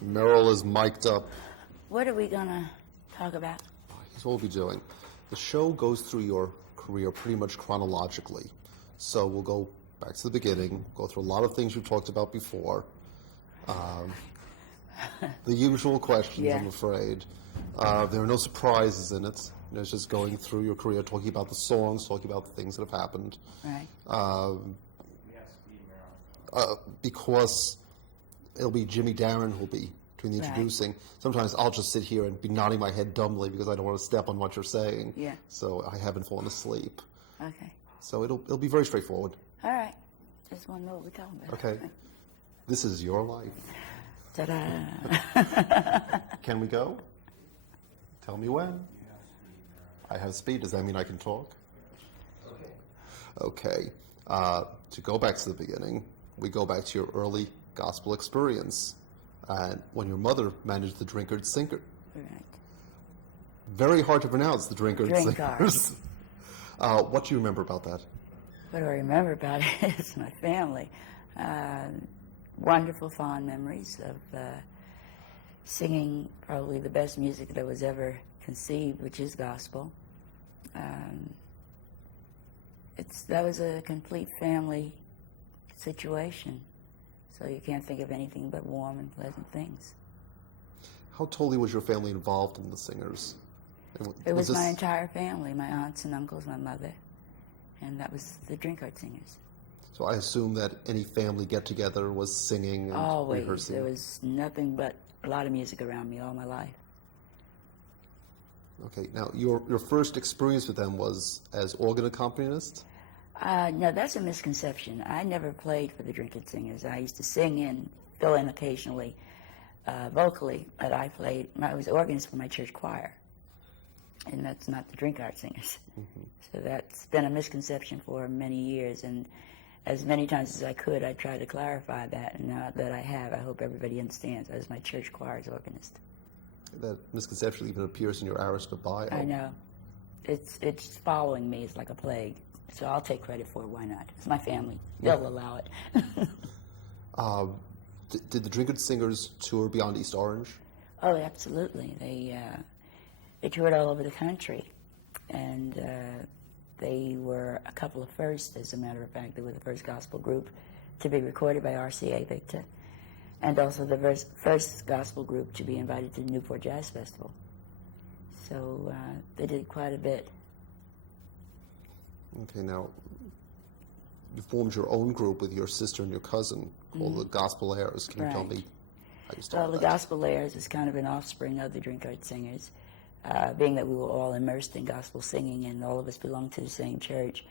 Merrill is mic'd up. What are we going to talk about? Here's what we'll be doing. The show goes through your career pretty much chronologically. So we'll go back to the beginning, go through a lot of things we've talked about before. The usual questions, yeah. I'm afraid. There are no surprises in it. It's just going through your career, talking about the songs, talking about the things that have happened. Right. Because it'll be Jimmy Darren who'll be doing the introducing. Right. Sometimes I'll just sit here and be nodding my head dumbly because I don't want to step on what you're saying. Yeah. So I haven't fallen asleep. Okay. So it'll be very straightforward. All right. Just want to know what we're talking about. Okay. This is your life. Ta-da. Can we go? Tell me when. I have speed. Does that mean I can talk? Okay. To go back to the beginning, we go back to your early gospel experience, and when your mother managed the Drinkard Singers. Right. Very hard to pronounce, the Drinkard Singers. What do you remember about that? What do I remember about it? It's my family. Wonderful, fond memories of singing probably the best music that was ever conceived, which is gospel. That was a complete family situation, so you can't think of anything but warm and pleasant things. How totally was your family involved in the Singers? It was my entire family, my aunts and uncles, my mother, and that was the Drinkard Singers. So I assume that any family get-together was singing and always rehearsing. There was nothing but a lot of music around me all my life. Okay, now your first experience with them was as organ accompanist? No, that's a misconception. I never played for the Drinkard Singers. I used to sing and fill in occasionally vocally, but I was organist for my church choir, and that's not the Drinkard Singers. Mm-hmm. So that's been a misconception for many years, and as many times as I could, I tried to clarify that, and now that I have, I hope everybody understands. I was my church choir's organist. That misconception even appears in your Arista bio. I know. It's following me. It's like a plague. So I'll take credit for it. Why not? It's my family. They'll allow it. Did the Drinkard Singers tour beyond East Orange? Oh, absolutely. They toured all over the country, and they were a couple of firsts. As a matter of fact, they were the first gospel group to be recorded by RCA Victor, and also the first gospel group to be invited to the Newport Jazz Festival. So they did quite a bit. Okay, now you formed your own group with your sister and your cousin called the Gospel Airs. Can you tell me how you started the Gospel Airs is kind of an offspring of the Drinkard Singers, being that we were all immersed in gospel singing and all of us belonged to the same church.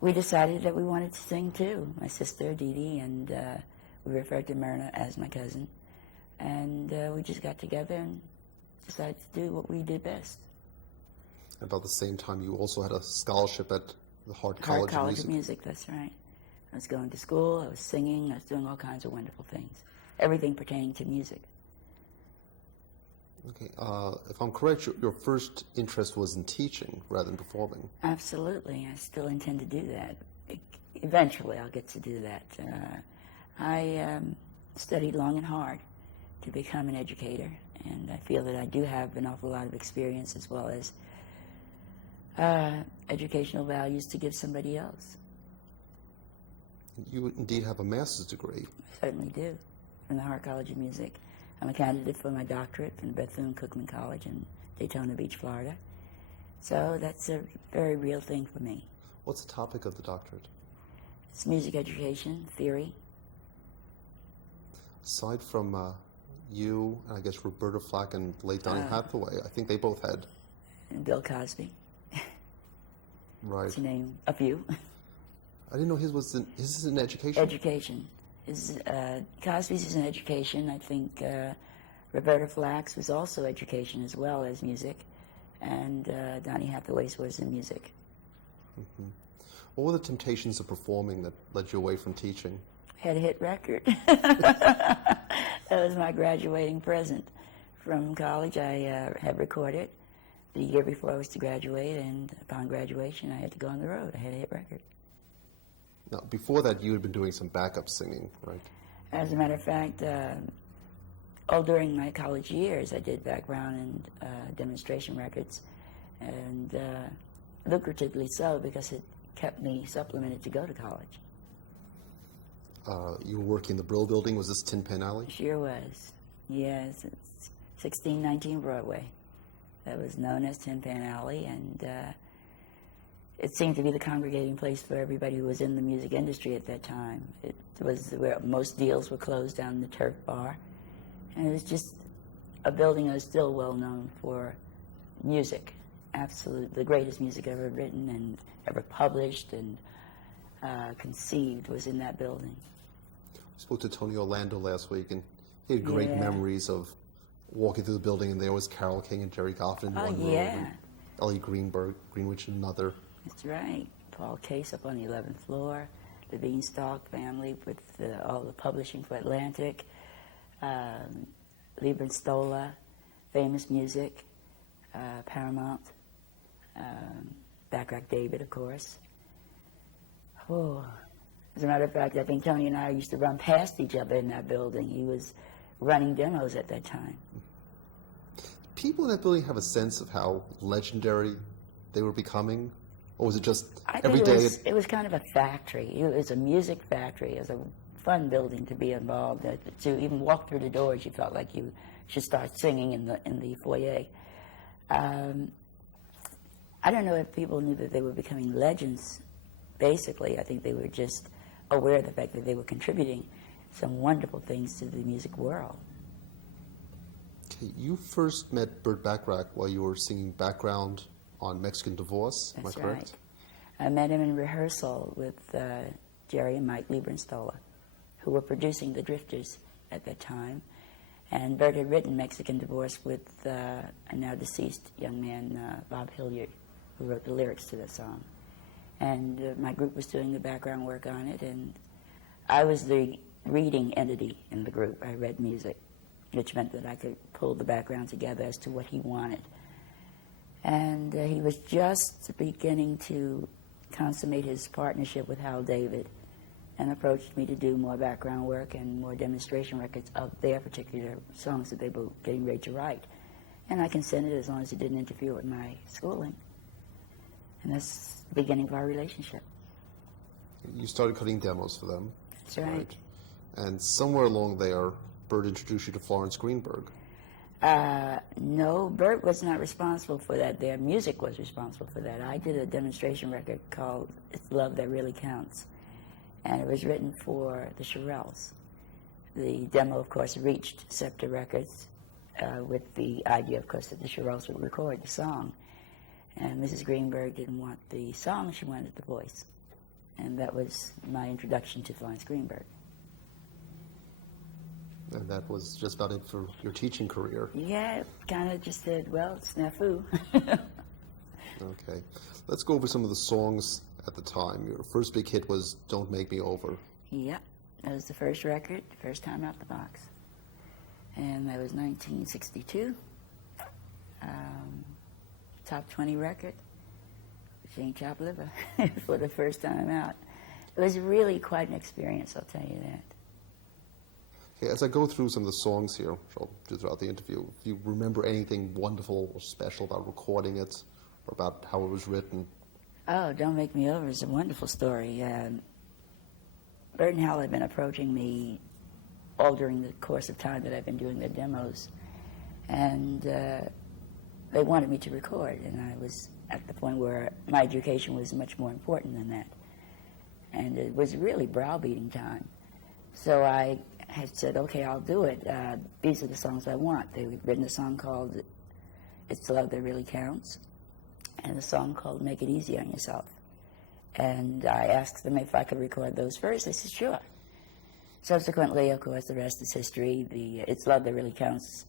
We decided that we wanted to sing too, my sister Dee Dee, and we referred to Myrna as my cousin, and we just got together and decided to do what we did best. About the same time, you also had a scholarship at the Hart College of Music. That's right. I was going to school, I was singing, I was doing all kinds of wonderful things. Everything pertaining to music. Okay, if I'm correct, your first interest was in teaching rather than performing. Absolutely. I still intend to do that. Eventually, I'll get to do that. I studied long and hard to become an educator, and I feel that I do have an awful lot of experience as well as educational values to give somebody else. You indeed have a master's degree. I certainly do, from the Hart College of Music. I'm a candidate for my doctorate from the Bethune-Cookman College in Daytona Beach, Florida. So that's a very real thing for me. What's the topic of the doctorate? It's music education, theory. Aside from you, and I guess Roberta Flack and late Donny Hathaway, I think they both had. And Bill Cosby. Right. To name a few. I didn't know his is in education? Education. Cosby's is in education. I think Roberta Flack's was also education as well as music. And Donny Hathaway's was in music. Mm-hmm. What were the temptations of performing that led you away from teaching? Had a hit record. That was my graduating present from college. I had recorded the year before I was to graduate, and upon graduation, I had to go on the road. I had a hit record. Now, before that, you had been doing some backup singing, right? As a matter of fact, during my college years, I did background and demonstration records, and lucratively so because it kept me supplemented to go to college. You were working in the Brill Building. Was this Tin Pan Alley? Sure was. Yes, it's 1619 Broadway. That was known as Tin Pan Alley, and it seemed to be the congregating place for everybody who was in the music industry at that time. It was where most deals were closed down in the Turf Bar, and it was just a building that was still well known for music. Absolutely, the greatest music ever written and ever published and conceived was in that building. I spoke to Tony Orlando last week, and he had great memories of walking through the building, and there was Carole King and Jerry Goffin in one room, and Ellie Greenwich in another. That's right. Paul Case up on the 11th floor, the Beanstalk family with all the publishing for Atlantic, Lieber and Stoller, Famous Music, Paramount, Backrack David, of course. Oh, as a matter of fact, I think Tony and I used to run past each other in that building. He was running demos at that time. People in that building have a sense of how legendary they were becoming? Or was it just every day? It was kind of a factory. It was a music factory. It was a fun building to be involved in. To even walk through the doors, you felt like you should start singing in the foyer. I don't know if people knew that they were becoming legends. Basically, I think they were just aware of the fact that they were contributing some wonderful things to the music world. Okay, you first met Burt Bacharach while you were singing background on Mexican Divorce, am I correct? Right. I met him in rehearsal with Jerry and Mike Lieber and Stoller, who were producing The Drifters at that time. And Burt had written Mexican Divorce with a now deceased young man, Bob Hilliard, who wrote the lyrics to the song. And my group was doing the background work on it, and I was the reading entity in the group. I read music, which meant that I could pull the background together as to what he wanted. And he was just beginning to consummate his partnership with Hal David and approached me to do more background work and more demonstration records of their particular songs that they were getting ready to write. And I consented as long as it didn't interfere with my schooling. And that's the beginning of our relationship. You started cutting demos for them. That's right. And somewhere along there, Burt introduced you to Florence Greenberg. No, Burt was not responsible for that. Their music was responsible for that. I did a demonstration record called It's Love That Really Counts, and it was written for the Shirelles. The demo, of course, reached Scepter Records with the idea, of course, that the Shirelles would record the song. And Mrs. Greenberg didn't want the song, she wanted the voice. And that was my introduction to Florence Greenberg. And that was just about it for your teaching career. Yeah, it kind of just said, well, snafu. Okay. Let's go over some of the songs at the time. Your first big hit was Don't Make Me Over. Yep. That was the first record, first time out the box. And that was 1962. Top 20 record. Jane Chop Liver for the first time out. It was really quite an experience, I'll tell you that. Okay, as I go through some of the songs here, which I'll do throughout the interview, if you remember anything wonderful or special about recording it or about how it was written? Oh, Don't Make Me Over is a wonderful story. Burt and Hal had been approaching me all during the course of time that I've been doing the demos. And they wanted me to record, and I was at the point where my education was much more important than that. And it was really browbeating time. So I had said, okay, I'll do it. These are the songs I want. They had written a song called It's Love That Really Counts, and a song called Make It Easy on Yourself. And I asked them if I could record those first. They said, sure. Subsequently, of course, the rest is history. The It's Love That Really Counts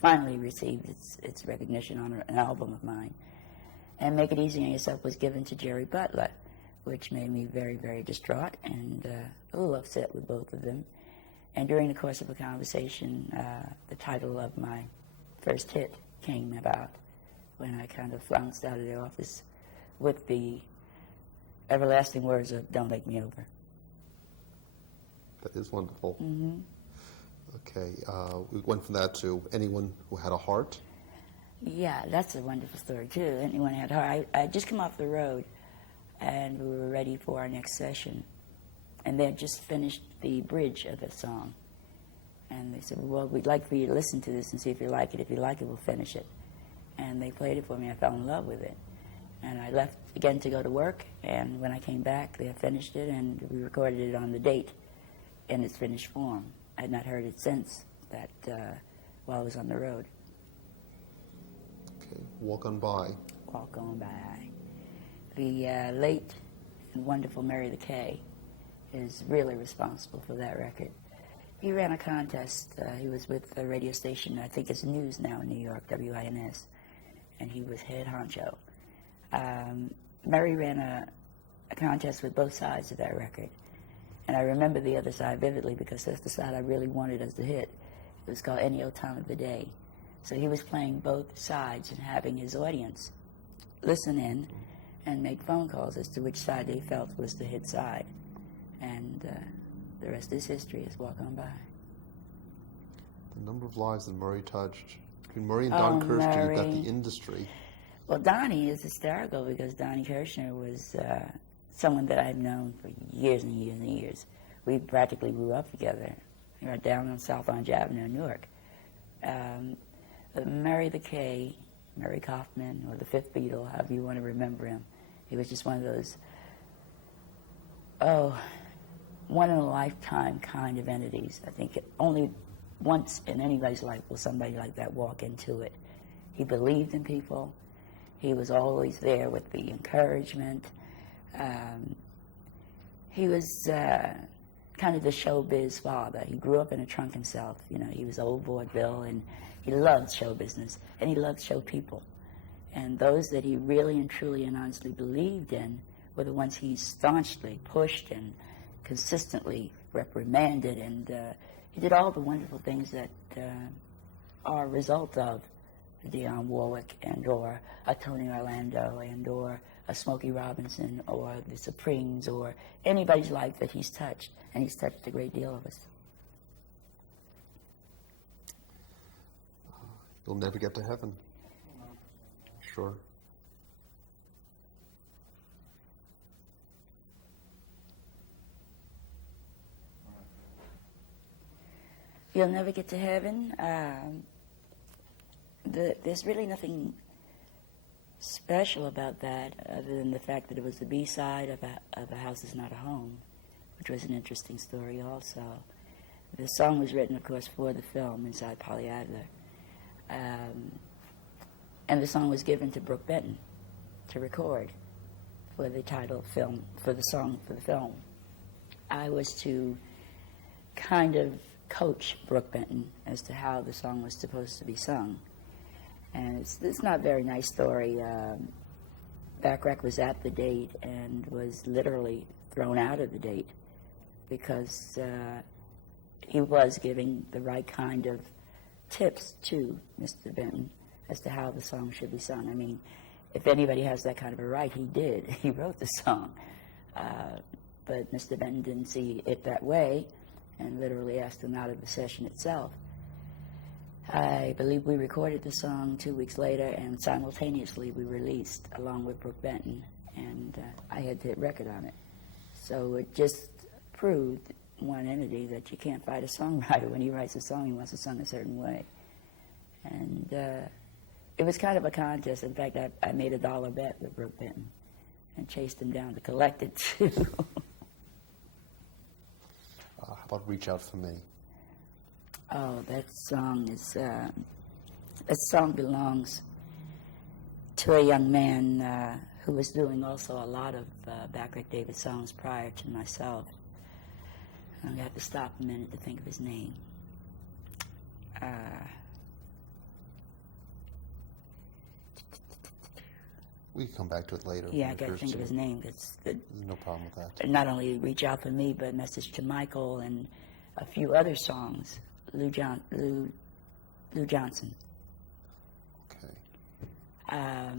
finally received its recognition on an album of mine. And Make It Easy on Yourself was given to Jerry Butler, which made me very, very distraught and a little upset with both of them. And during the course of a conversation, the title of my first hit came about when I kind of flounced out of the office with the everlasting words of Don't Make Me Over. That is wonderful. Okay, we went from that to Anyone Who Had a Heart. Yeah, that's a wonderful story too. Anyone had heart. I just come off the road, and we were ready for our next session, and they had just finished the bridge of the song, and they said, "Well, we'd like for you to listen to this and see if you like it. If you like it, we'll finish it." And they played it for me. I fell in love with it, and I left again to go to work. And when I came back, they had finished it, and we recorded it on the date in its finished form. I had not heard it since that while I was on the road. Okay, Walk On By. Walk On By. The late and wonderful Mary the K is really responsible for that record. He ran a contest. He was with a radio station, I think it's News now in New York, WINS, and he was head honcho. Mary ran a contest with both sides of that record. And I remember the other side vividly because that's the side I really wanted as the hit. It was called Any Old Time of the Day. So he was playing both sides and having his audience listen in and make phone calls as to which side they felt was the hit side. And the rest is history, is Walk On By. The number of lives that Murray touched. Between Murray and Don Kirshner, you've got the industry. Well, Donnie is hysterical because Donnie Kirshner was someone that I've known for years and years and years. We practically grew up together. We were down on South Orange Avenue in Newark. Mary the K, Mary Kaufman, or the Fifth Beatle, however you want to remember him, he was just one of those, one-in-a-lifetime kind of entities. I think only once in anybody's life will somebody like that walk into it. He believed in people. He was always there with the encouragement. He was kind of the showbiz father. He grew up in a trunk himself. You know, he was old vaudeville, and he loved show business, and he loved show people. And those that he really and truly and honestly believed in were the ones he staunchly pushed and consistently reprimanded. And he did all the wonderful things that are a result of Dionne Warwick and or a Tony Orlando and or a Smokey Robinson or the Supremes or anybody's life that he's touched. And he's touched a great deal of us. You'll never get to heaven. Sure. You'll never get to heaven. There's really nothing special about that other than the fact that it was the B-side of A House Is Not a Home, which was an interesting story also. The song was written, of course, for the film Inside Polly Adler. And the song was given to Brooke Benton to record for the title film, for the song for the film. I was to kind of coach Brooke Benton as to how the song was supposed to be sung. And it's not a very nice story. Backrack was at the date and was literally thrown out of the date because he was giving the right kind of tips to Mr. Benton as to how the song should be sung. I mean, if anybody has that kind of a right, he did. He wrote the song. But Mr. Benton didn't see it that way and literally asked him out of the session itself. I believe we recorded the song 2 weeks later, and simultaneously we released along with Brooke Benton, and I had the hit record on it. So it just proved one entity that you can't fight a songwriter. When he writes a song, he wants it sung a certain way. And it was kind of a contest. In fact, I made a $1 bet with Brooke Benton and chased him down to collect it, too. How about Reach Out For Me? Oh, that song is, that song belongs to a young man who was doing also a lot of Backrack David songs prior to myself. I'm going to have to stop a minute to think of his name. We can come back to it later. Yeah, I got to think of his name. There's no problem with that. Not only Reach Out For Me, but Message to Michael and a few other songs. Lou Johnson. Okay. A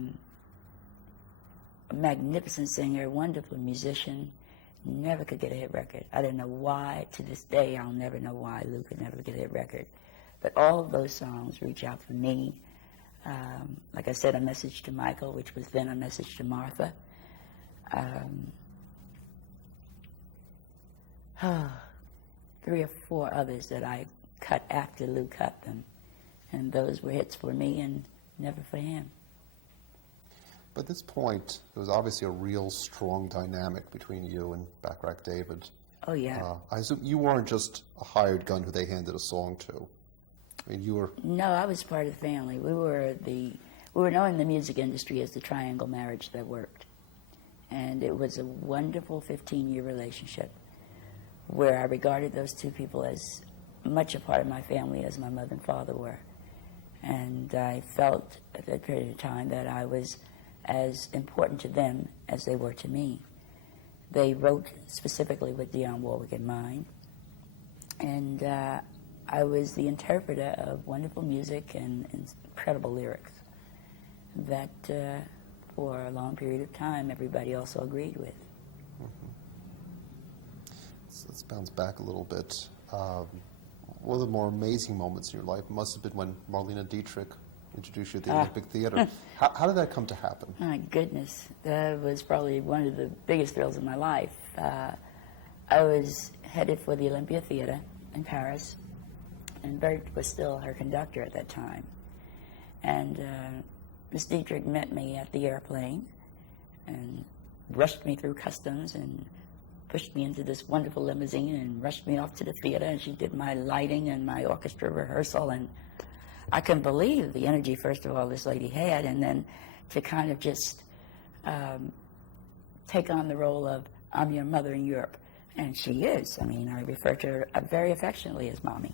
magnificent singer, wonderful musician, never could get a hit record. I didn't know why. To this day, I'll never know why Lou could never get a hit record. But all of those songs reach out for me. Like I said, A Message to Michael, which was then A Message to Martha. 3 or 4 others that I cut after Lou cut them. And those were hits for me and never for him. But at this point, there was obviously a real strong dynamic between you and Backrack David. Oh, yeah. I assume you weren't just a hired gun who they handed a song to. I mean, you were... No, I was part of the family. We were known in the music industry as the triangle marriage that worked. And it was a wonderful 15-year relationship where I regarded those 2 people as much a part of my family as my mother and father were. And I felt at that period of time that I was as important to them as they were to me. They wrote specifically with Dionne Warwick in mind. And I was the interpreter of wonderful music and incredible lyrics that for a long period of time everybody also agreed with. Mm-hmm. So let's bounce back a little bit. One of the more amazing moments in your life must have been when Marlene Dietrich introduced you to the Olympic Theater. How did that come to happen? My goodness, that was probably one of the biggest thrills of my life. I was headed for the Olympia Theater in Paris, and Bert was still her conductor at that time. And Miss Dietrich met me at the airplane and rushed me through customs and pushed me into this wonderful limousine and rushed me off to the theater, and she did my lighting and my orchestra rehearsal, and I couldn't believe the energy, first of all, this lady had, and then to kind of just take on the role of, I'm your mother in Europe. And she is. I mean, I refer to her very affectionately as Mommy.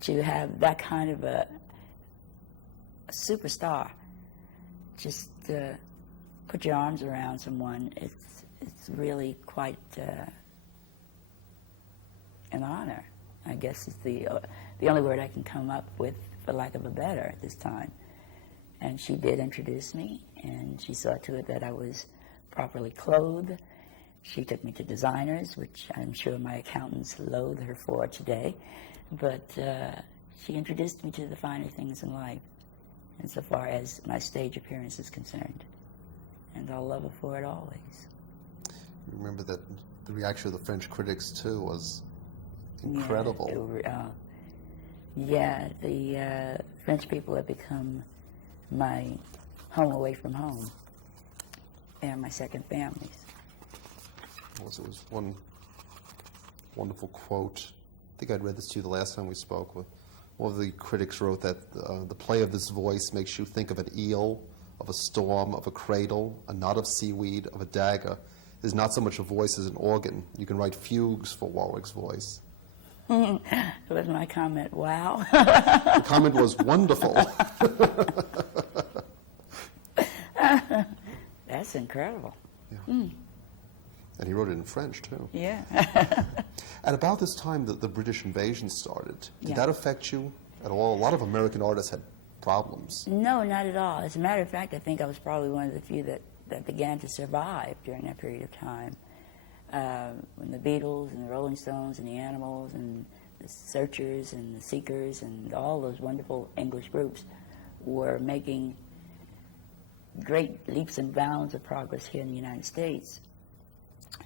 To have that kind of a superstar, just put your arms around someone, it's really quite an honor, I guess is the only word I can come up with, for lack of a better, at this time. And she did introduce me, and she saw to it that I was properly clothed. She took me to designers, which I'm sure my accountants loathe her for today, but she introduced me to the finer things in life, insofar as my stage appearance is concerned. And I'll love her for it always. You remember that the reaction of the French critics, too, was incredible. The French people have become my home away from home. They are my second families. Well, there was one wonderful quote. I think I'd read this to you the last time we spoke. One of the critics wrote that the play of this voice makes you think of an eel, of a storm, of a cradle, a knot of seaweed, of a dagger. It is not so much a voice as an organ. You can write fugues for Warwick's voice. That was my comment. Wow. The comment was wonderful. That's incredible. Yeah. And he wrote it in French, too. Yeah. At about this time that the British invasion started, did Yeah. that affect you at all? A lot of American artists had problems. No, not at all. As a matter of fact, I think I was probably one of the few that began to survive during that period of time. When the Beatles and the Rolling Stones and the Animals and the Searchers and the Seekers and all those wonderful English groups were making great leaps and bounds of progress here in the United States,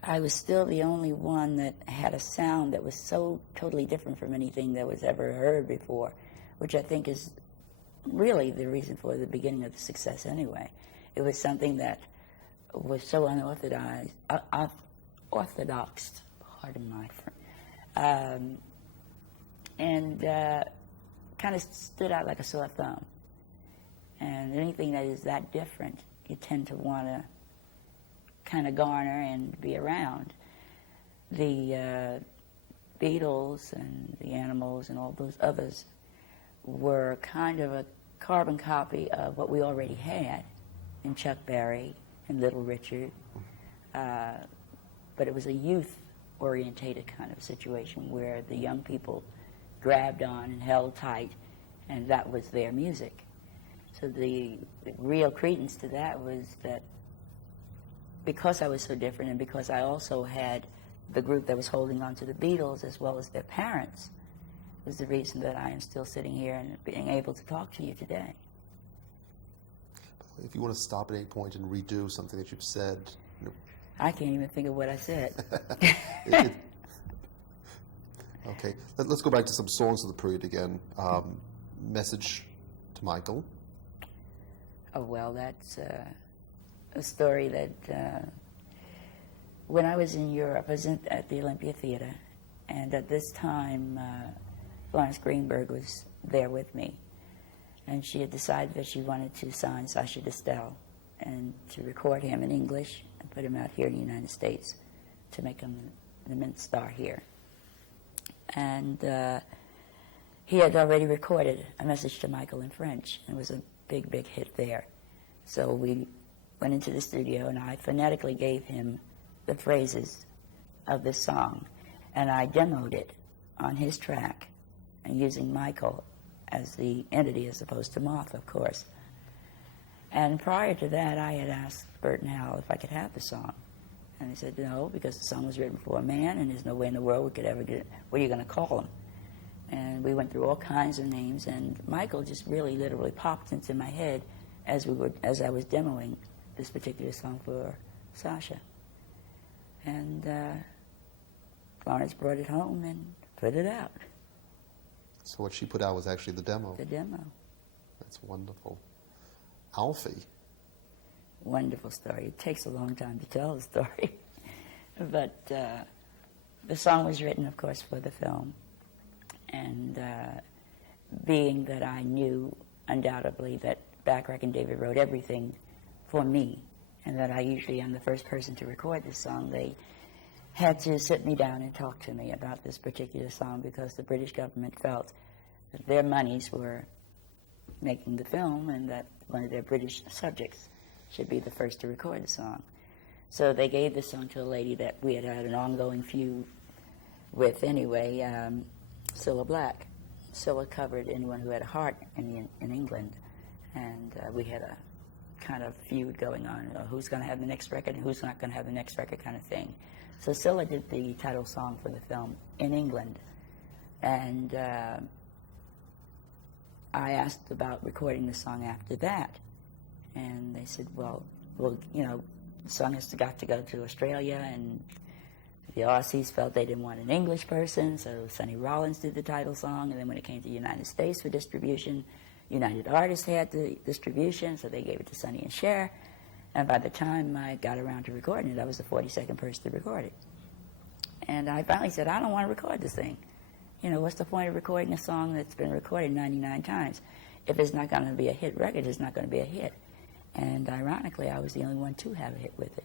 I was still the only one that had a sound that was so totally different from anything that was ever heard before, which I think is really the reason for the beginning of the success anyway. It was something that was so unorthodox, pardon my friend, and kind of stood out like a sore thumb. And anything that is that different, you tend to want to kind of garner and be around. The Beatles and the Animals and all those others were kind of a carbon copy of what we already had in Chuck Berry and Little Richard, but it was a youth-orientated kind of situation where the young people grabbed on and held tight, and that was their music. So the real credence to that was that because I was so different and because I also had the group that was holding on to the Beatles as well as their parents, was the reason that I am still sitting here and being able to talk to you today. If you want to stop at any point and redo something that you've said, I can't even think of what I said. Okay, let's go back to some songs of the period again. Message to Michael. Oh, well, that's a story that when I was in Europe, I was at the Olympia Theater, and at this time, Florence Greenberg was there with me, and she had decided that she wanted to sign Sacha Distel and to record him in English and put him out here in the United States to make him an immense star here. And he had already recorded A Message to Michael in French, and it was a big, big hit there. So we went into the studio, and I phonetically gave him the phrases of this song, and I demoed it on his track, and using Michael as the entity as opposed to Martha, of course. And prior to that, I had asked Bert and Hal if I could have the song. And they said no, because the song was written for a man, and there's no way in the world we could ever get it. What are you going to call him? And we went through all kinds of names, and Michael just really literally popped into my head as I was demoing this particular song for Sacha. And Florence brought it home and put it out. So what she put out was actually the demo. The demo. That's wonderful. Alfie. Wonderful story. It takes a long time to tell the story. But the song was written, of course, for the film. And being that I knew undoubtedly that Bacharach and David wrote everything for me, and that I usually am the first person to record this song, they had to sit me down and talk to me about this particular song, because the British government felt that their monies were making the film and that one of their British subjects should be the first to record the song. So they gave the song to a lady that we had an ongoing feud with anyway, Cilla Black. Cilla covered anyone who had a heart in England, and we had a kind of feud going on, who's going to have the next record and who's not going to have the next record kind of thing. So Cilla did the title song for the film in England, and I asked about recording the song after that, and they said, well, you know, the song has got to go to Australia, and the Aussies felt they didn't want an English person, so Sonny Rollins did the title song, and then when it came to the United States for distribution, United Artists had the distribution, so they gave it to Sonny and Cher, and by the time I got around to recording it, I was the 42nd person to record it. And I finally said, I don't want to record this thing. You know, what's the point of recording a song that's been recorded 99 times? If it's not going to be a hit record, it's not going to be a hit. And ironically, I was the only one to have a hit with it.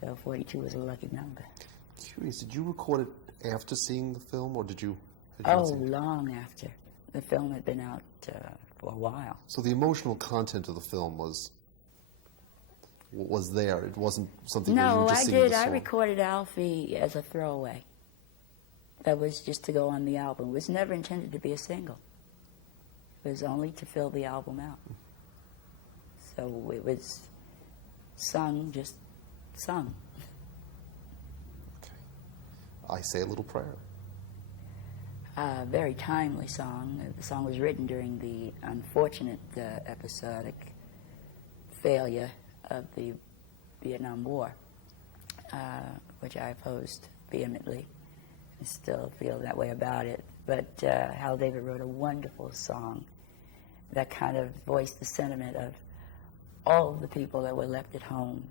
So 42 was a lucky number. Curious, did you record it after seeing the film, or did you Oh, see it? long after. The film had been out for a while. So the emotional content of the film was there. It wasn't something where you No, were just I singing did. the I song. recorded Alfie as a throwaway. That was just to go on the album. It was never intended to be a single. It was only to fill the album out. So it was sung, just sung. I Say a Little Prayer. A very timely song. The song was written during the unfortunate episodic failure of the Vietnam War, which I opposed vehemently. I still feel that way about it. But Hal David wrote a wonderful song that kind of voiced the sentiment of all of the people that were left at home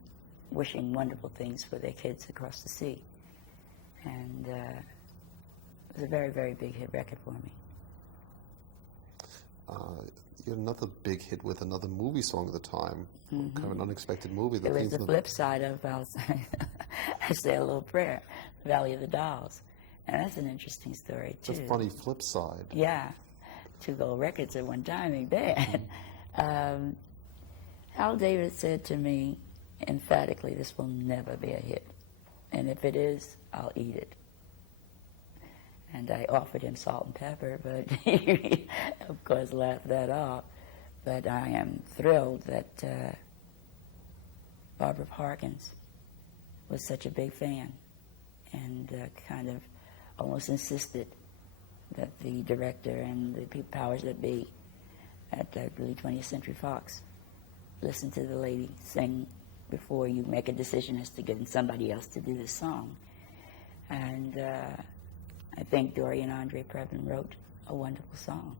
wishing wonderful things for their kids across the sea. And it was a very, very big hit record for me. You had another big hit with another movie song at the time, kind of an unexpected movie. That It was came the from flip side of I Say a Little Prayer, Valley of the Dolls. And that's an interesting story, too. It's a funny flip side. Yeah. 2 gold records at one time ain't bad. Hal David said to me emphatically, this will never be a hit. And if it is, I'll eat it. And I offered him salt and pepper, but he, of course, laughed that off. But I am thrilled that Barbara Parkins was such a big fan and kind of almost insisted that the director and the powers that be at really 20th Century Fox listen to the lady sing before you make a decision as to getting somebody else to do this song. And I think Dorian Andre Previn wrote a wonderful song.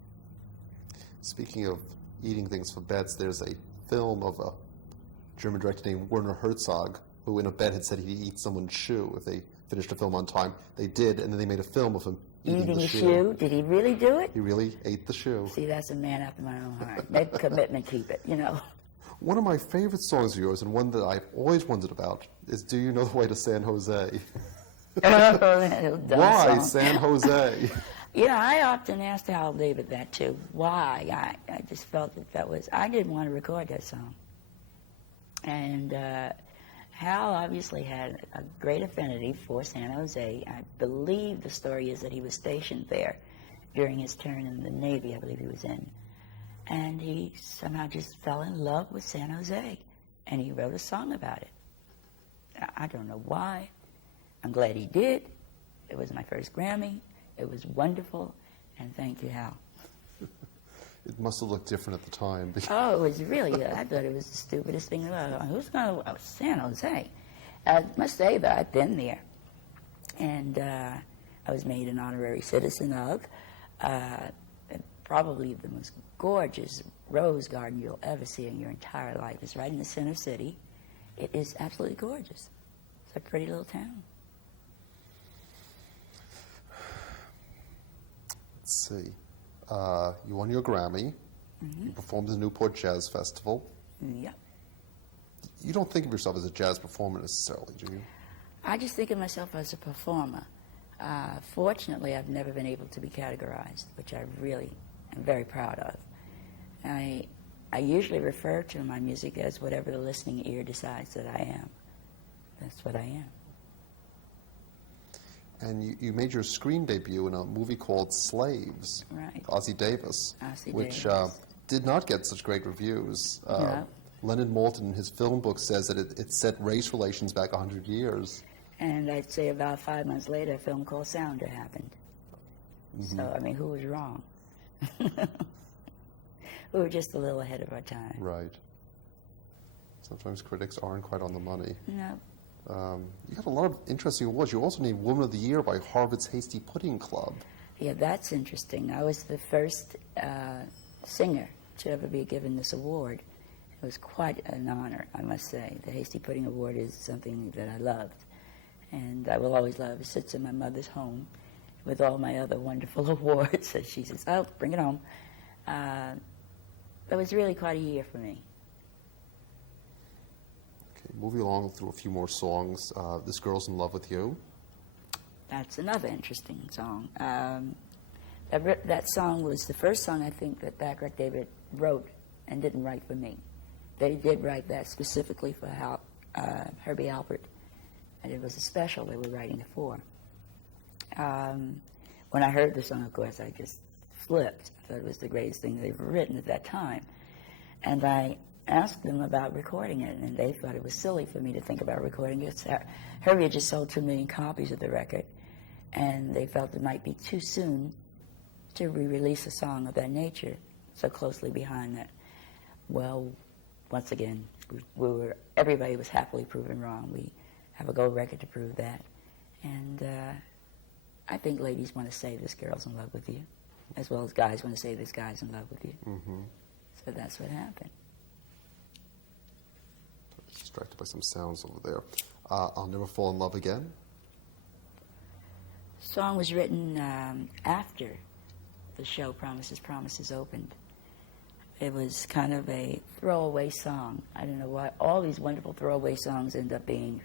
Speaking of eating things for bets, there's a film of a German director named Werner Herzog, who in a bet had said he'd eat someone's shoe if they finished a film on time. They did, and then they made a film of him eating the shoe. Did he really do it? He really ate the shoe. See, that's a man after my own heart. Make a commitment, keep it, you know. One of my favorite songs of yours, and one that I've always wondered about, is Do You Know the Way to San Jose? Why San Jose? Yeah, I often asked Hal David that too. Why? I just felt that was, I didn't want to record that song. And Hal obviously had a great affinity for San Jose. I believe the story is that he was stationed there during his turn in the Navy, I believe he was in. And he somehow just fell in love with San Jose. And he wrote a song about it. I don't know why. I'm glad he did. It was my first Grammy. It was wonderful. And thank you, Hal. It must have looked different at the time. Oh, it was really, I thought it was the stupidest thing in the world. Who's going to San Jose? I must say that I've been there. And I was made an honorary citizen of probably the most gorgeous rose garden you'll ever see in your entire life. It's right in the center city. It is absolutely gorgeous. It's a pretty little town. Let's see. You won your Grammy. Mm-hmm. You performed at the Newport Jazz Festival. Yep. You don't think of yourself as a jazz performer necessarily, do you? I just think of myself as a performer. Fortunately, I've never been able to be categorized, which I really am very proud of. I usually refer to my music as whatever the listening ear decides that I am. That's what I am. And you made your screen debut in a movie called Slaves, right. Ossie Davis, which Davis. Did not get such great reviews. No. Leonard Maltin, in his film book, says that it set race relations back 100 years. And I'd say about 5 months later, a film called Sounder happened. Mm-hmm. So, I mean, who was wrong? We were just a little ahead of our time. Right. Sometimes critics aren't quite on the money. No. You got a lot of interesting awards. You also named Woman of the Year by Harvard's Hasty Pudding Club. Yeah, that's interesting. I was the first singer to ever be given this award. It was quite an honor, I must say. The Hasty Pudding Award is something that I loved, and I will always love. It sits in my mother's home with all my other wonderful awards. So she says, oh, bring it home. It was really quite a year for me. Okay, moving along through a few more songs. This Girl's in Love with You. That's another interesting song. That song was the first song I think that Bacharach David wrote and didn't write for me. They did write that specifically for Herbie Alpert, and it was a special they were writing it for. When I heard the song, of course, I just flipped. I thought it was the greatest thing they've ever written at that time. And I asked them about recording it, and they thought it was silly for me to think about recording it. Herbie had just sold 2 million copies of the record, and they felt it might be too soon to re-release a song of that nature so closely behind that. Well, once again, everybody was happily proven wrong. We have a gold record to prove that. And I think ladies want to say this girl's in love with you, as well as guys want to say this guy's in love with you. Mm-hmm. So that's what happened. I was distracted by some sounds over there. I'll Never Fall in Love Again. The song was written after the show Promises, Promises opened. It was kind of a throwaway song. I don't know why. All these wonderful throwaway songs end up being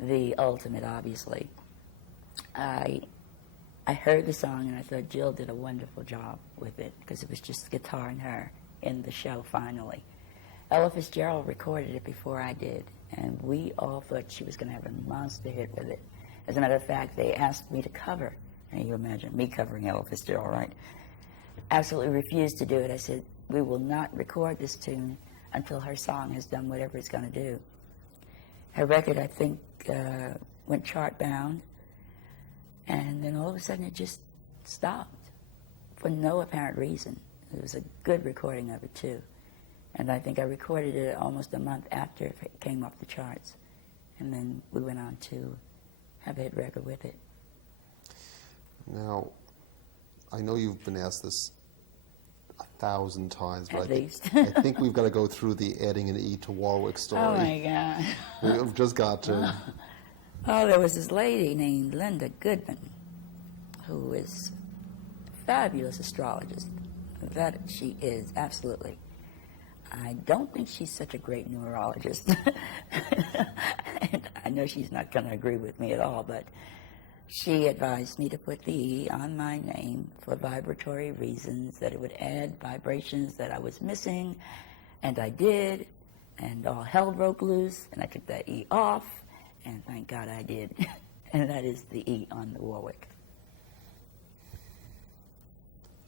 the ultimate, obviously. I heard the song and I thought Jill did a wonderful job with it because it was just guitar and her in the show finally. Ella Fitzgerald recorded it before I did, and we all thought she was going to have a monster hit with it. As a matter of fact, they asked me to cover, and you imagine me covering Ella Fitzgerald, right? Absolutely refused to do it. I said, we will not record this tune until her song has done whatever it's going to do. Her record, I think, went chart-bound, and then all of a sudden it just stopped for no apparent reason. It was a good recording of it, too. And I think I recorded it almost a month after it came off the charts. And then we went on to have a hit record with it. Now, I know you've been asked this 1,000 times, but At least. I think we've got to go through the adding an E to Warwick story. Oh, my God. We've just got to. Oh, there was this lady named Linda Goodman, who is a fabulous astrologist. That she is, absolutely. I don't think she's such a great numerologist. And I know she's not going to agree with me at all, but she advised me to put the E on my name for vibratory reasons, that it would add vibrations that I was missing, and I did, and all hell broke loose, and I took that E off, and thank God I did. And that is the E on the Warwick.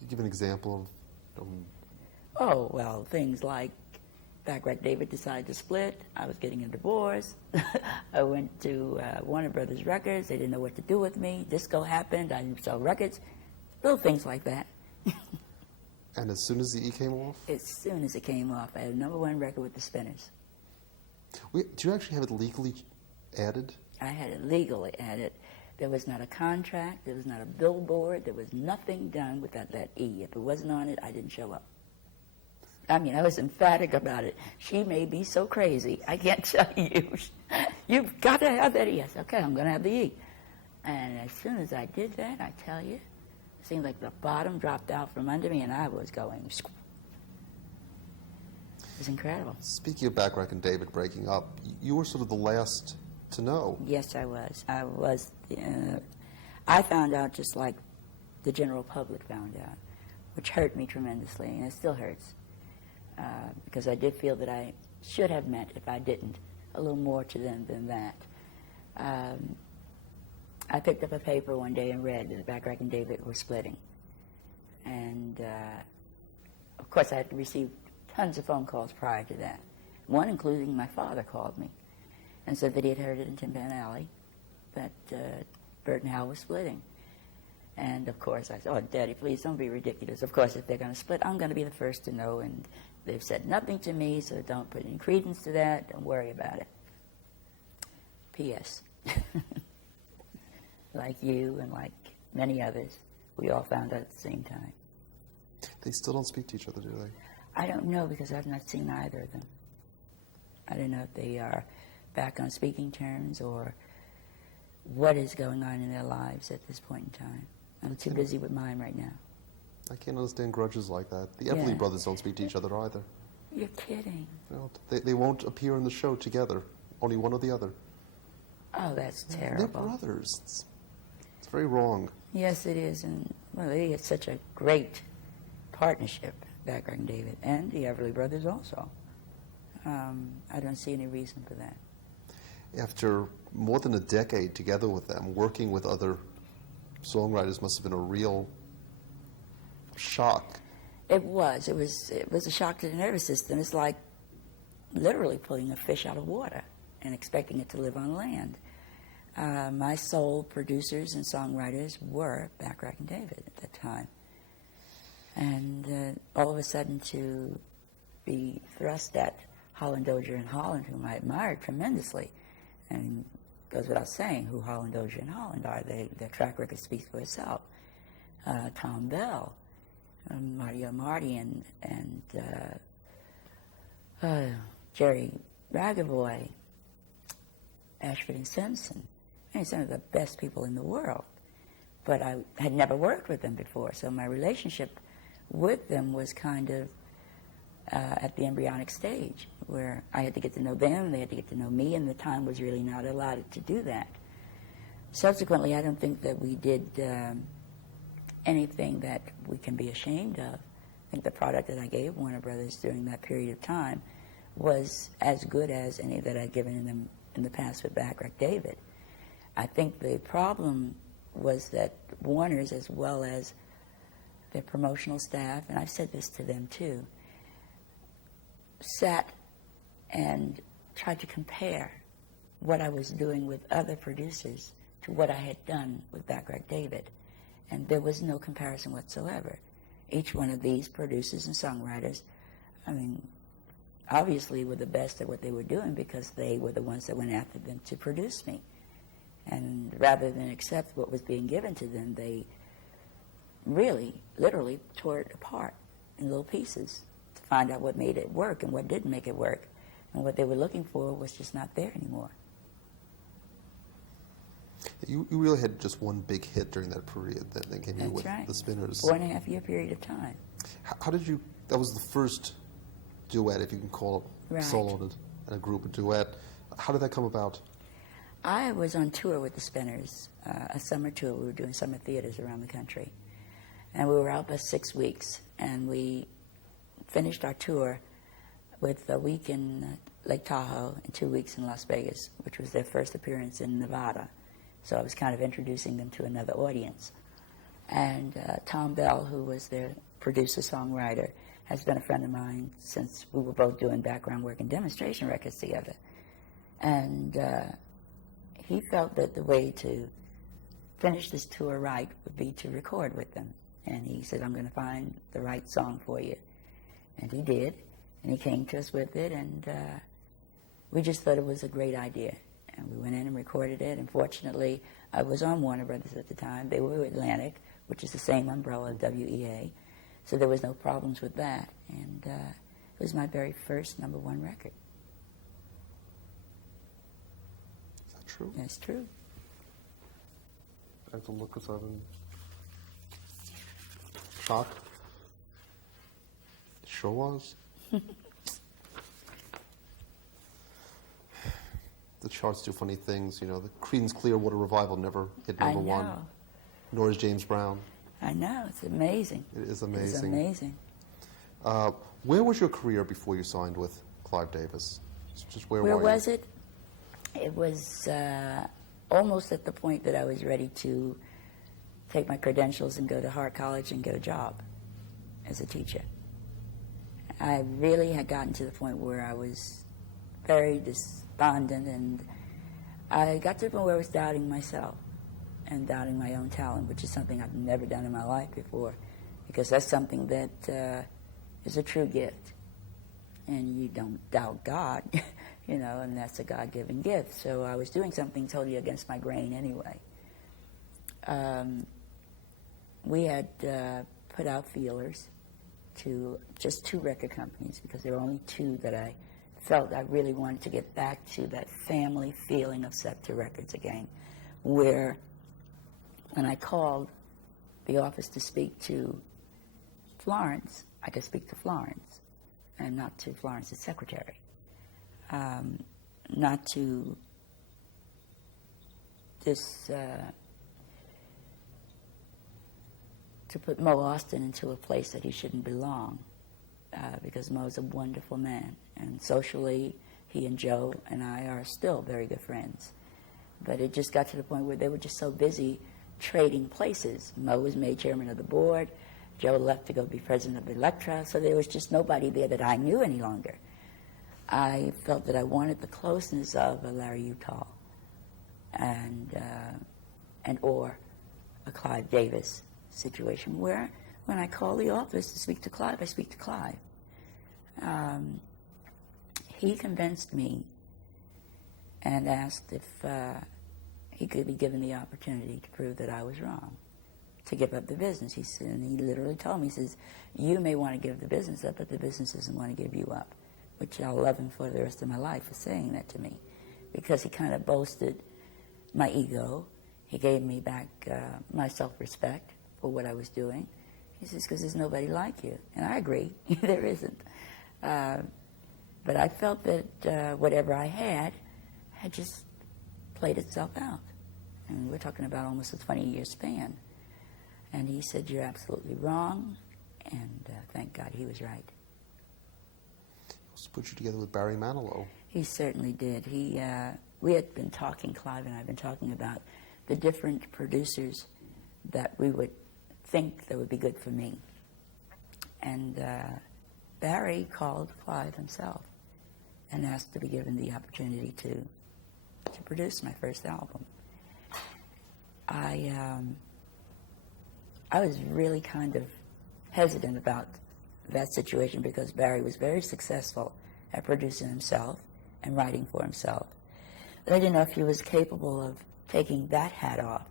You give an example of. Oh, well, things like Backrack David decided to split. I was getting a divorce. I went to Warner Brothers Records. They didn't know what to do with me. Disco happened. I didn't sell records. Little things like that. And as soon as the E came off? As soon as it came off, I had a #1 record with the Spinners. Do you actually have it legally added? I had it legally added. There was not a contract. There was not a billboard. There was nothing done without that E. If it wasn't on it, I didn't show up. I mean, I was emphatic about it. She may be so crazy, I can't tell you. You've got to have that E. I said, okay, I'm going to have the E. And as soon as I did that, I tell you, it seemed like the bottom dropped out from under me, and I was going. It was incredible. Speaking of Backrack and David breaking up, you were sort of the last to know. Yes, I was. I found out just like the general public found out, which hurt me tremendously, and it still hurts. Because I did feel that I should have meant, if I didn't, a little more to them than that. I picked up a paper one day and read that Backrack and David were splitting. And, of course, I had received tons of phone calls prior to that. One, including my father, called me and said that he had heard it in Tin Pan Alley, that Bert and Hal was splitting. And, of course, I said, oh, Daddy, please don't be ridiculous. Of course, if they're going to split, I'm going to be the first to know, and they've said nothing to me, so don't put any credence to that. Don't worry about it. P.S. Like you and like many others, we all found out at the same time. They still don't speak to each other, do they? I don't know, because I've not seen either of them. I don't know if they are back on speaking terms or what is going on in their lives at this point in time. I'm too busy with mine right now. I can't understand grudges like that. The Everly brothers don't speak to each other either. You're kidding. No, they won't appear in the show together, only one or the other. Oh, that's terrible. They're brothers. It's very wrong. Yes, it is. And, well, they had such a great partnership, Backrack and David, and the Everly brothers also. I don't see any reason for that. After more than a decade together with them, working with other songwriters must have been a real shock. It was. It was a shock to the nervous system. It's like literally pulling a fish out of water and expecting it to live on land. My sole producers and songwriters were Backrack and David at that time. And all of a sudden to be thrust at Holland Dozier and Holland, whom I admired tremendously, and it goes without saying who Holland Dozier and Holland are. Their track record speaks for itself. Tom Bell, Marty O'Marty, and Jerry Ragavoy, Ashford and Simpson. I mean, some of the best people in the world. But I had never worked with them before, so my relationship with them was kind of at the embryonic stage, where I had to get to know them, they had to get to know me, and the time was really not allowed to do that. Subsequently, I don't think that we did anything that we can be ashamed of. I think the product that I gave Warner Brothers during that period of time was as good as any that I'd given them in the past with Backrack David. I think the problem was that Warner's, as well as their promotional staff, and I've said this to them too, sat and tried to compare what I was doing with other producers to what I had done with Bacharach David. And there was no comparison whatsoever. Each one of these producers and songwriters, I mean, obviously were the best at what they were doing because they were the ones that went after them to produce me. And rather than accept what was being given to them, they really, literally tore it apart in little pieces to find out what made it work and what didn't make it work. And what they were looking for was just not there anymore. You really had just one big hit during that period that came in with right. the Spinners. 4.5 year period of time. How did you, that was the first duet, if you can call it Right. solo and a group, a duet. How did that come about? I was on tour with the Spinners, a summer tour. We were doing summer theaters around the country. And we were out for 6 weeks. And we finished our tour with a week in Lake Tahoe and 2 weeks in Las Vegas, which was their first appearance in Nevada. So I was kind of introducing them to another audience. And Tom Bell, who was their producer-songwriter, has been a friend of mine since we were both doing background work and demonstration records together. And he felt that the way to finish this tour right would be to record with them. And he said, I'm going to find the right song for you. And he did. And he came to us with it, and we just thought it was a great idea. And we went in and recorded it. And fortunately, I was on Warner Brothers at the time. They were Atlantic, which is the same umbrella of WEA. So there was no problems with that. And it was my very first #1 record. Is that true? That's true. I have to look this up in shock. It sure was. The charts do funny things, you know. The Creedence Clearwater Revival never hit I #1, know. nor is James Brown. I know. It's amazing. It is amazing. It's amazing. Where was your career before you signed with Clive Davis? Just where Where were was you? it? It was almost at the point that I was ready to take my credentials and go to Hart College and get a job as a teacher. I really had gotten to the point where I was very despondent, and I got to the point where I was doubting myself and doubting my own talent, which is something I've never done in my life before, because that's something that is a true gift. And you don't doubt God, you know, and that's a God-given gift. So I was doing something totally against my grain anyway. We had put out feelers to just 2 record companies, because there were only 2 that I felt I really wanted to get back to that family feeling of Scepter Records again, where when I called the office to speak to Florence, I could speak to Florence and not to Florence's secretary, not to this to put Mo Austin into a place that he shouldn't belong, because Mo's a wonderful man, and socially he and Joe and I are still very good friends. But it just got to the point where they were just so busy trading places. Mo was made chairman of the board, Joe left to go be president of Elektra, so there was just nobody there that I knew any longer. I felt that I wanted the closeness of a Larry Utah and or a Clive Davis situation, where when I call the office to speak to Clive, I speak to Clive. He convinced me and asked if he could be given the opportunity to prove that I was wrong, to give up the business. He said, and he literally told me, he says, you may want to give the business up, but the business doesn't want to give you up, which I'll love him for the rest of my life for saying that to me, because he kind of boasted my ego. He gave me back my self-respect for what I was doing. He says, because there's nobody like you. And I agree, there isn't. But I felt that whatever I had just played itself out. I mean, we're talking about almost a 20-year span. And he said, you're absolutely wrong, and thank God he was right. He also put you together with Barry Manilow. He certainly did. We had been talking, Clive and I had been talking about the different producers that we would think that would be good for me. And Barry called Clive himself and asked to be given the opportunity to produce my first album. I was really kind of hesitant about that situation because Barry was very successful at producing himself and writing for himself. But I didn't know if he was capable of taking that hat off,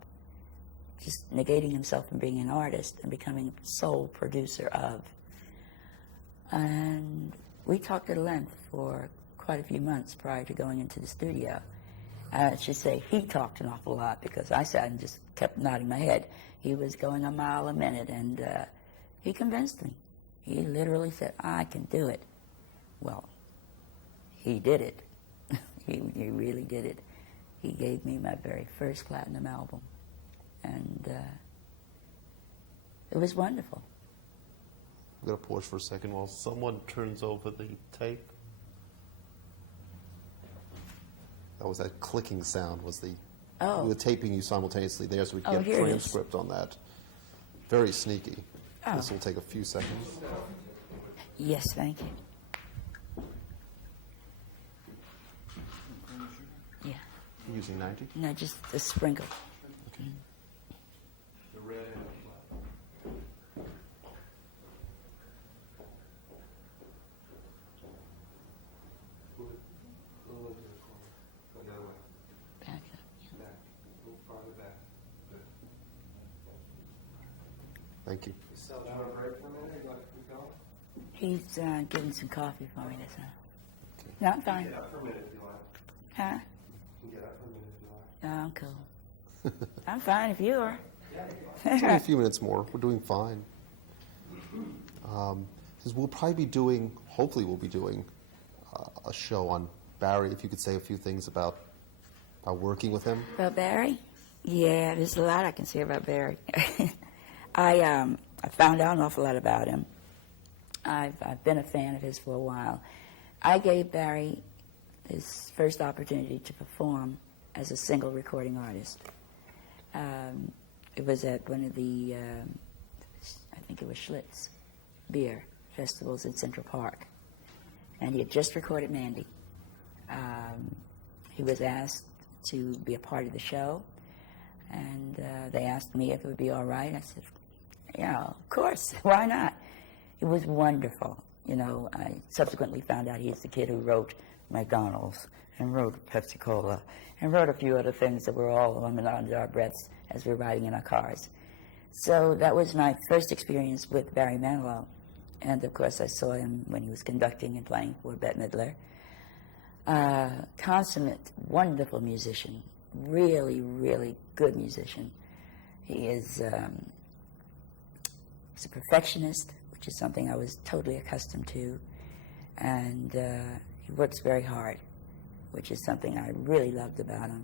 just negating himself from being an artist and becoming sole producer of. And we talked at length for quite a few months prior to going into the studio. I should say he talked an awful lot because I sat and just kept nodding my head. He was going a mile a minute, and he convinced me. He literally said, I can do it. Well, he did it. he really did it. He gave me my very first platinum album, and it was wonderful. I'm going to pause for a second while someone turns over the tape. That was that clicking sound, was the... Oh. We were taping you simultaneously there so we could Oh, get here it is. transcript on that. Very sneaky. Oh. This will take a few seconds. Yes, thank you. Yeah. You're using 90? No, just a sprinkle. The red and Back up. Thank you. He's getting some coffee for me. That's all. No, I'm fine. Get up for a minute if you like. Huh? You can get up for a minute if you like. No, I'm cool. I'm fine if you are. It's only a few minutes more. We're doing fine. Because we'll probably be doing, hopefully we'll be doing a show on Barry. If you could say a few things about working with him. About Barry? Yeah, there's a lot I can say about Barry. I found out an awful lot about him. I've been a fan of his for a while. I gave Barry his first opportunity to perform as a single recording artist. It was at one of the, I think it was Schlitz beer festivals in Central Park. And he had just recorded Mandy. He was asked to be a part of the show, and they asked me if it would be all right. I said, yeah, of course, why not? It was wonderful. You know, I subsequently found out he's the kid who wrote McDonald's and wrote Pepsi-Cola and wrote a few other things that were all humming under our breaths as we were riding in our cars. So that was my first experience with Barry Manilow. And, of course, I saw him when he was conducting and playing for Bette Midler. Consummate, wonderful musician, really, really good musician. He is he's a perfectionist, which is something I was totally accustomed to, and he works very hard, which is something I really loved about him.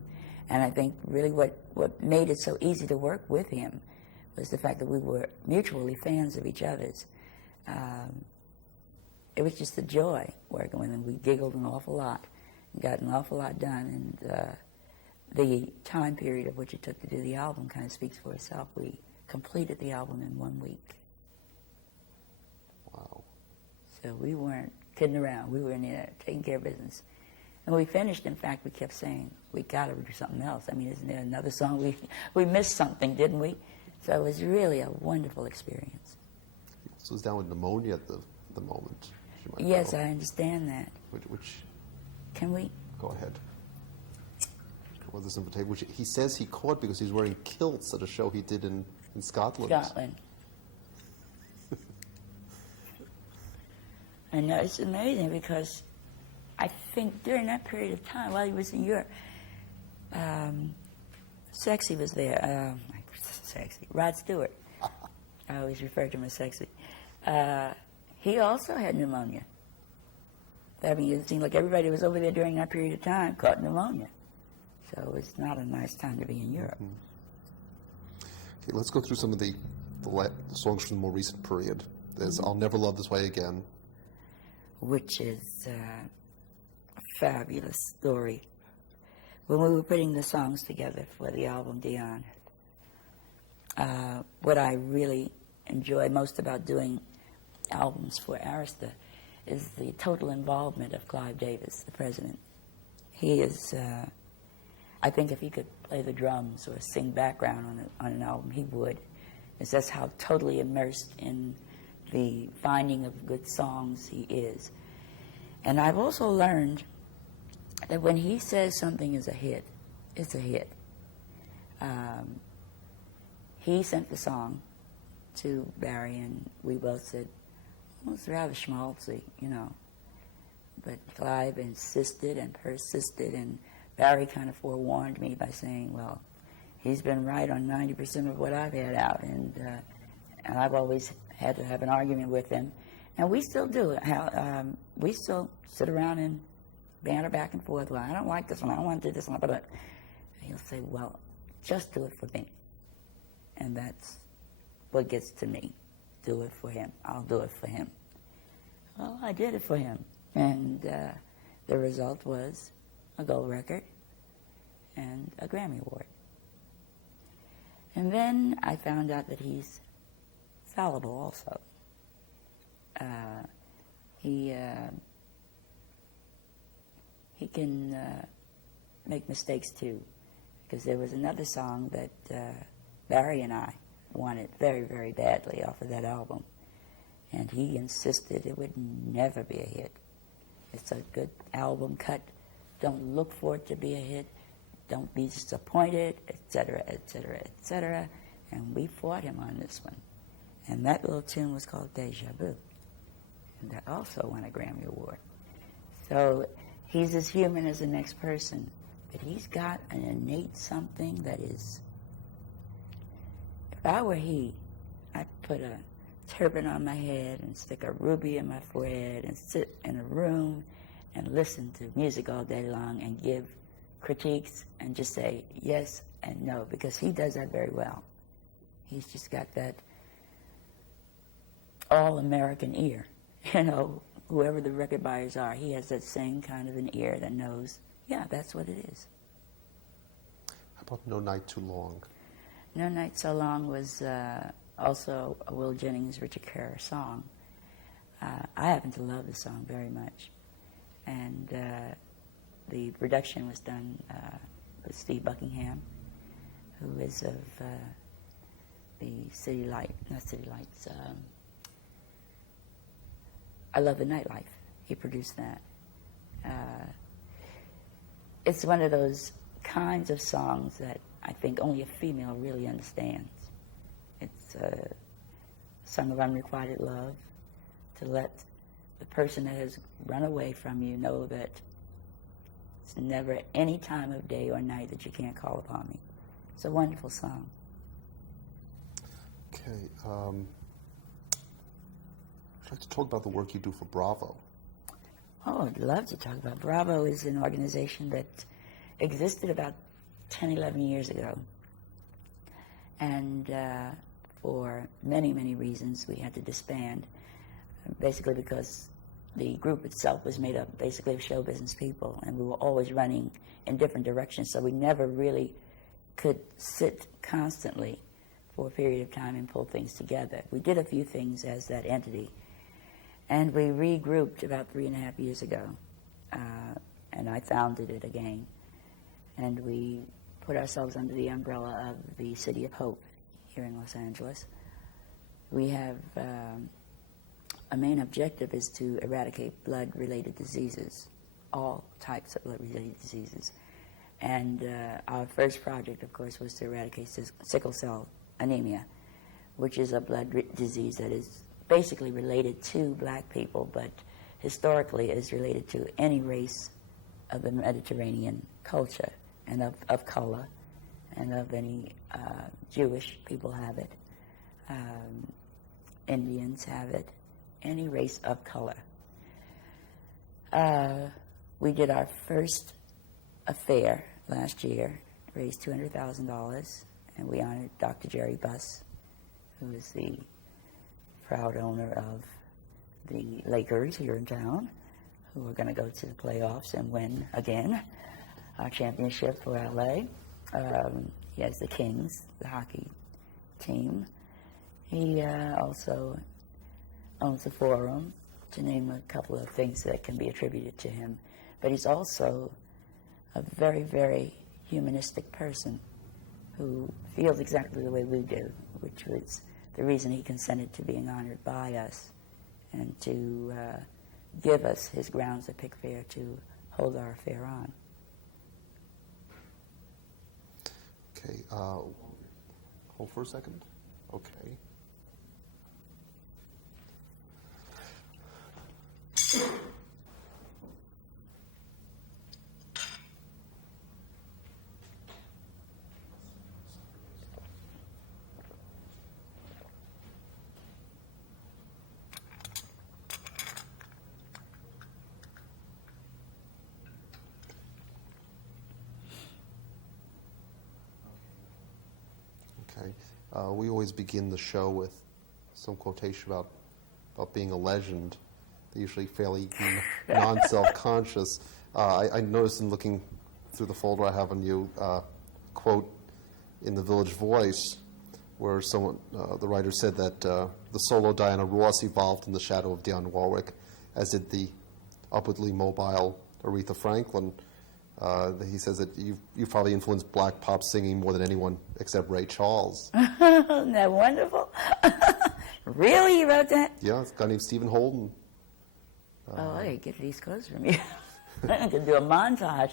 And I think really what made it so easy to work with him was the fact that we were mutually fans of each other's. It was just a joy working with him. We giggled an awful lot and got an awful lot done, and the time period of which it took to do the album kind of speaks for itself. We completed the album in 1 week. Wow. So we weren't kidding around. We were in there taking care of business. And when we finished, in fact, we kept saying, we got to do something else. I mean, isn't there another song? We missed something, didn't we? So it was really a wonderful experience. So he's down with pneumonia at the moment. as you might Yes, know. I understand that. Which Can we? go ahead. Well, this invitation, which he says he caught because he was wearing kilts at a show he did in Scotland. Scotland. I know, it's amazing because I think during that period of time, while he was in Europe, Sexy was there. Sexy. Rod Stewart. I always refer to him as Sexy. He also had pneumonia. I mean, it seemed like everybody who was over there during that period of time caught pneumonia. So it's not a nice time to be in Europe. Okay, let's go through some of the songs from the more recent period. There's I'll Never Love This Way Again. Which is a fabulous story. When we were putting the songs together for the album, Dionne, what I really enjoy most about doing albums for Arista is the total involvement of Clive Davis, the president. He is, I think if he could play the drums or sing background on an album, he would. Because that's how totally immersed in the finding of good songs he is. And I've also learned that when he says something is a hit, it's a hit. He sent the song to Barry, and we both said, well, it's rather schmaltzy, you know. But Clive insisted and persisted, and Barry kind of forewarned me by saying, well, he's been right on 90% of what I've had out, and I've always had to have an argument with him. And we still do it. We still sit around and banter back and forth. Well, I don't like this one. I don't want to do this one. But he'll say, well, just do it for me. And that's what gets to me. Do it for him. I'll do it for him. Well, I did it for him. And the result was a gold record and a Grammy Award. And then I found out that he's fallible also. He can make mistakes too, because there was another song that Barry and I wanted very, very badly off of that album, and he insisted it would never be a hit. It's a good album cut. Don't look for it to be a hit. Don't be disappointed, etc., etc., etc. And we fought him on this one. And that little tune was called Deja Vu. And that also won a Grammy Award. So he's as human as the next person. But he's got an innate something that is... If I were he, I'd put a turban on my head and stick a ruby in my forehead and sit in a room and listen to music all day long and give critiques and just say yes and no, because he does that very well. He's just got that all-American ear. You know, whoever the record buyers are, he has that same kind of an ear that knows, yeah, that's what it is. How about No Night Too Long? No Night So Long was also a Will Jennings, Richard Kerr song. I happen to love the song very much. And the production was done with Steve Buckingham, who is of the City Lights, I Love the Nightlife. He produced that. It's one of those kinds of songs that I think only a female really understands. It's a song of unrequited love, to let the person that has run away from you know that it's never any time of day or night that you can't call upon me. It's a wonderful song. Okay. I'd like to talk about the work you do for Bravo. Oh, I'd love to talk about Bravo. Is an organization that existed about 10, 11 years ago. And for many, many reasons, we had to disband, basically because the group itself was made up basically of show business people, and we were always running in different directions, so we never really could sit constantly for a period of time and pull things together. We did a few things as that entity, and we regrouped about 3.5 years ago, and I founded it again, and we put ourselves under the umbrella of the City of Hope here in Los Angeles. We have a main objective is to eradicate blood-related diseases, all types of blood-related diseases. And our first project, of course, was to eradicate sickle cell anemia, which is a blood disease that is basically related to black people, but historically is related to any race of the Mediterranean culture and of color, and of any Jewish people have it, Indians have it, any race of color. We did our first affair last year, raised $200,000, and we honored Dr. Jerry Buss, who is the proud owner of the Lakers here in town, who are going to go to the playoffs and win again our championship for LA. He has the Kings, the hockey team. He also owns the Forum, to name a couple of things that can be attributed to him. But he's also a very, very humanistic person who feels exactly the way we do, which was the reason he consented to being honored by us and to give us his grounds at Pickfair to hold our affair on. Okay, hold for a second. Okay. Okay. We always begin the show with some quotation about being a legend. They're usually fairly non-self-conscious. I noticed in looking through the folder I have on you, quote in the Village Voice, where someone, the writer said that the solo Diana Ross evolved in the shadow of Dionne Warwick, as did the upwardly mobile Aretha Franklin. He says that you've probably influenced black pop singing more than anyone except Ray Charles. Isn't that wonderful? Really, you wrote that? Yeah, it's a guy named Stephen Holden. Oh, I could get these clothes from you. I could do a montage.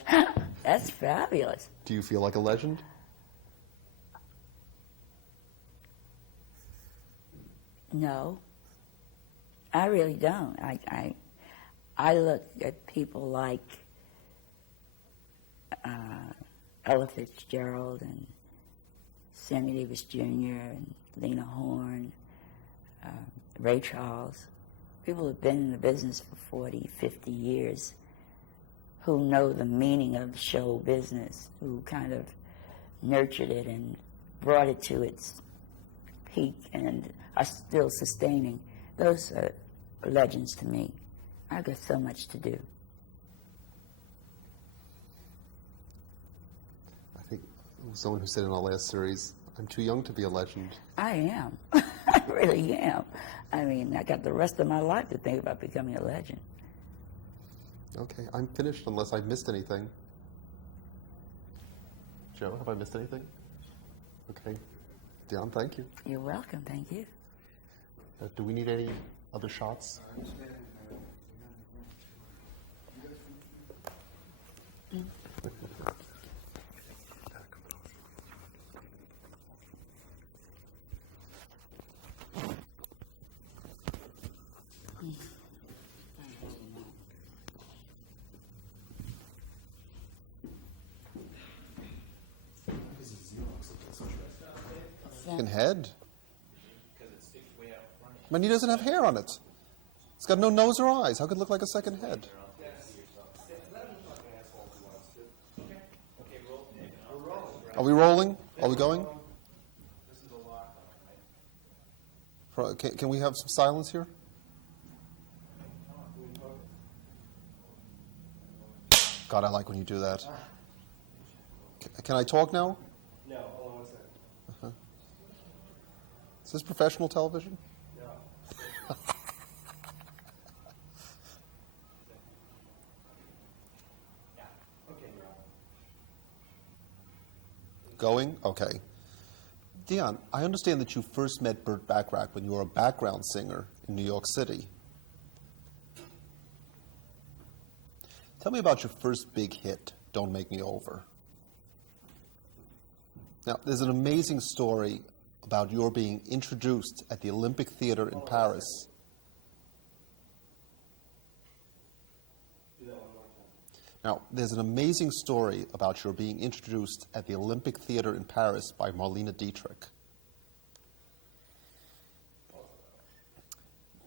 That's fabulous. Do you feel like a legend? No, I really don't. I look at people like Ella Fitzgerald and Sammy Davis Jr. and Lena Horne, Ray Charles, people who've been in the business for 40, 50 years, who know the meaning of show business, who kind of nurtured it and brought it to its peak and are still sustaining. Those are legends to me. I've got so much to do. I think someone who said in our last series, I'm too young to be a legend. I am. I really am. I mean, I got the rest of my life to think about becoming a legend. Okay, I'm finished unless I missed anything. Joe, have I missed anything? Okay. Dionne, thank you. You're welcome. Thank you. Do we need any other shots? Fucking head. I mean, he doesn't have hair on it. It's got no nose or eyes. How could it look like a second head? Are we rolling? Are we going? Can we have some silence here? God, I like when you do that. Can I talk now? No, hold on one second. Is this professional television? No. Yeah. Okay, you're on. Going? Okay. Dionne, I understand that you first met Burt Bacharach when you were a background singer in New York City. Tell me about your first big hit, Don't Make Me Over. Now, there's an amazing story about your being introduced at the Olympic Theater in Paris. Do that one more time. Now, there's an amazing story about your being introduced at the Olympic Theater in Paris by Marlene Dietrich.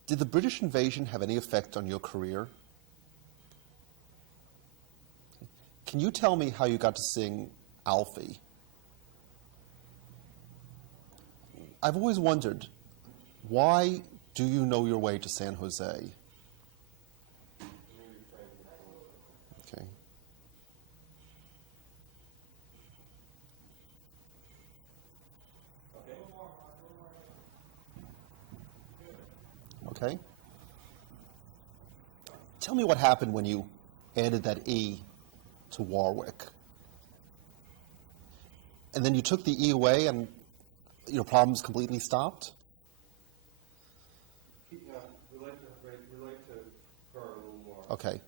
Did the British invasion have any effect on your career? Can you tell me how you got to sing Alfie? I've always wondered, why do you know your way to San Jose? Okay. Okay. Tell me what happened when you added that E to Warwick. And then you took the E away and your problems completely stopped? Relate to her a little more. Okay.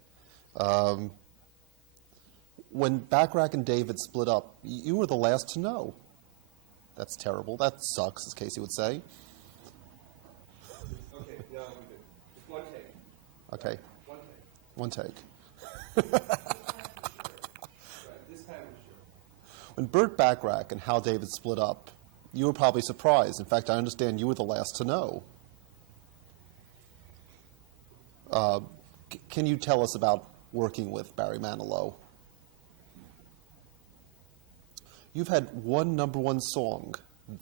When Backrack and David split up, you were the last to know. That's terrible. That sucks, as Casey would say. Okay, no, we do. Just one take. Okay, One take. one take. Right, this time we're sure. When Burt Backrack and Hal David split up, you were probably surprised. In fact, I understand you were the last to know. Can you tell us about working with Barry Manilow? You've had one #1 song,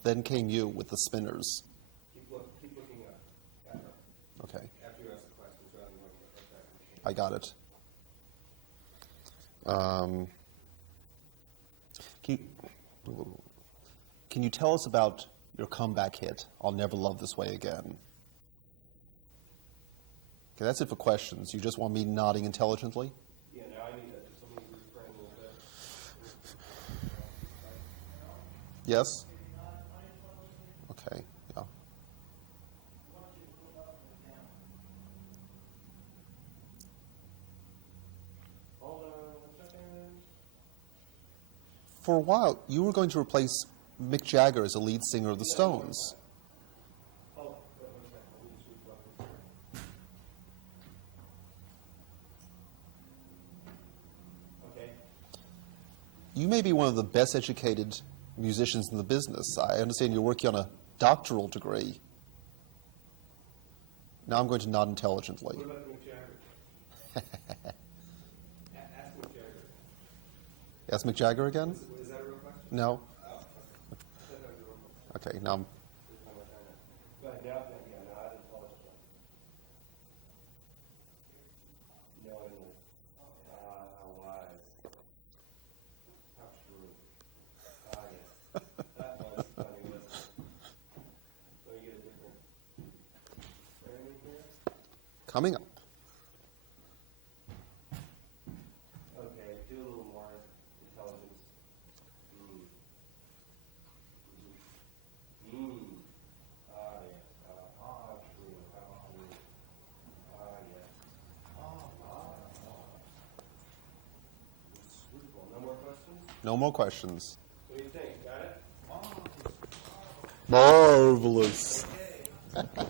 Then Came You with the Spinners. Keep looking up at her Okay, after you ask the questions rather than looking at her. I got it. Can you tell us about your comeback hit, I'll Never Love This Way Again? Okay, that's it for questions. You just want me nodding intelligently? Yeah, now I need that. Just let me reframe a little bit. Yes? Okay, yeah. Hold on 1 second. For a while, you were going to replace Mick Jagger as the lead singer of the Stones. Hold on 1 second. Let me just reflect this here. Okay. You may be one of the best educated musicians in the business. I understand you're working on a doctoral degree. Now I'm going to nod intelligently. What about Mick Jagger? Ask Mick Jagger. Ask Mick Jagger again? Is that a real question? No? Oh, okay. That was a real question. Okay, now I'm... But now, yeah, now I didn't apologize. No, I didn't. How wise. How true. Yes. That was funny, wasn't it? Let me get a different framing here. Coming up. Okay, do a little more intelligence. Yes. How true. How true. Yes. It's beautiful. No more questions? No more questions. What do you think? Got it? Marvelous. Okay.